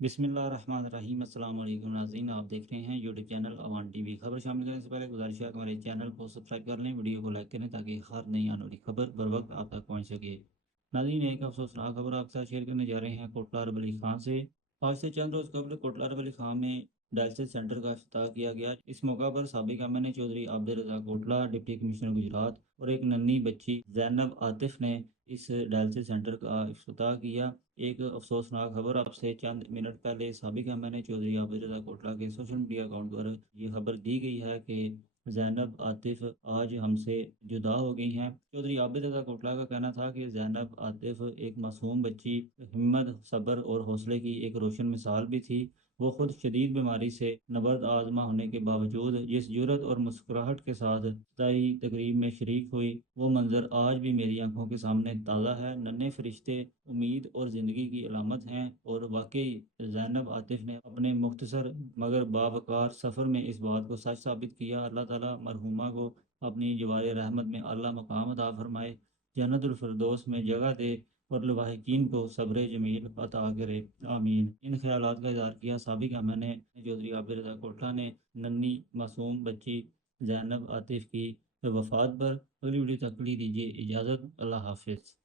بسم اللہ الرحمن الرحیم۔ السلام علیکم ناظرین، آپ دیکھ رہے ہیں YouTube channel Awan T V. خبر شامل کرنے سے پہلے گزارش ہے کہ ہمارے چینل کو سبسکرائب کر لیں، ویڈیو کو لائک کریں تاکہ ہر نئی آنے والی خبر بر وقت آپ تک پہنچ سکے۔ ناظرین، ایک افسوسناک خبر آپ کے ساتھ شیئر کرنے جا رہے ہیں کوٹلہ رب علی خان سے۔ آج سے چند روز قبل کوٹلہ رب علی خان میں ڈائلسس سینٹر کا افتتاح کیا گیا۔ اس موقع پر سابق ایم این اے چودھری عابد رضا کوٹلہ، ڈپٹی کمشنر گجرات اور ایک ننھی بچی زینب عاطف نے اس ڈائلسس سینٹر کا افتتاح کیا۔ ایک افسوسناک خبر آپ سے چند منٹ پہلے سابق ایم این اے چودھری عابد رضا کوٹلہ کے سوشل میڈیا اکاؤنٹ پر یہ خبر دی گئی ہے کہ زینب عاطف آج ہم سے جدا ہو گئی ہیں۔ چودھری عابد رضا کوٹلہ کا کہنا تھا کہ زینب عاطف ایک معصوم بچی، ہمت، صبر اور حوصلے کی ایک روشن مثال بھی تھی۔ وہ خود شدید بیماری سے نبرد آزما ہونے کے باوجود جس جرأت اور مسکراہٹ کے ساتھ افتتاحی تقریب میں شریک ہوئی، وہ منظر آج بھی میری آنکھوں کے سامنے تازہ ہے۔ ننھے فرشتے امید اور زندگی کی علامت ہیں، اور واقعی زینب عاطف نے اپنے مختصر مگر باوقار سفر میں اس بات کو سچ ثابت کیا۔ اللہ تعالیٰ مرحومہ کو اپنی جوار رحمت میں اعلیٰ مقام عطا فرمائے، جنت الفردوس میں جگہ دے اور لواحقین کو صبر جمیل عطا کرے، آمین۔ ان خیالات کا اظہار کیا سابق ایم این اے چودھری عابد رضا کوٹلہ نے ننھی معصوم بچی زینب عاطف کی وفات پر۔ اگلی ویڈیو تک کے لیے دیجیے اجازت، اللہ حافظ۔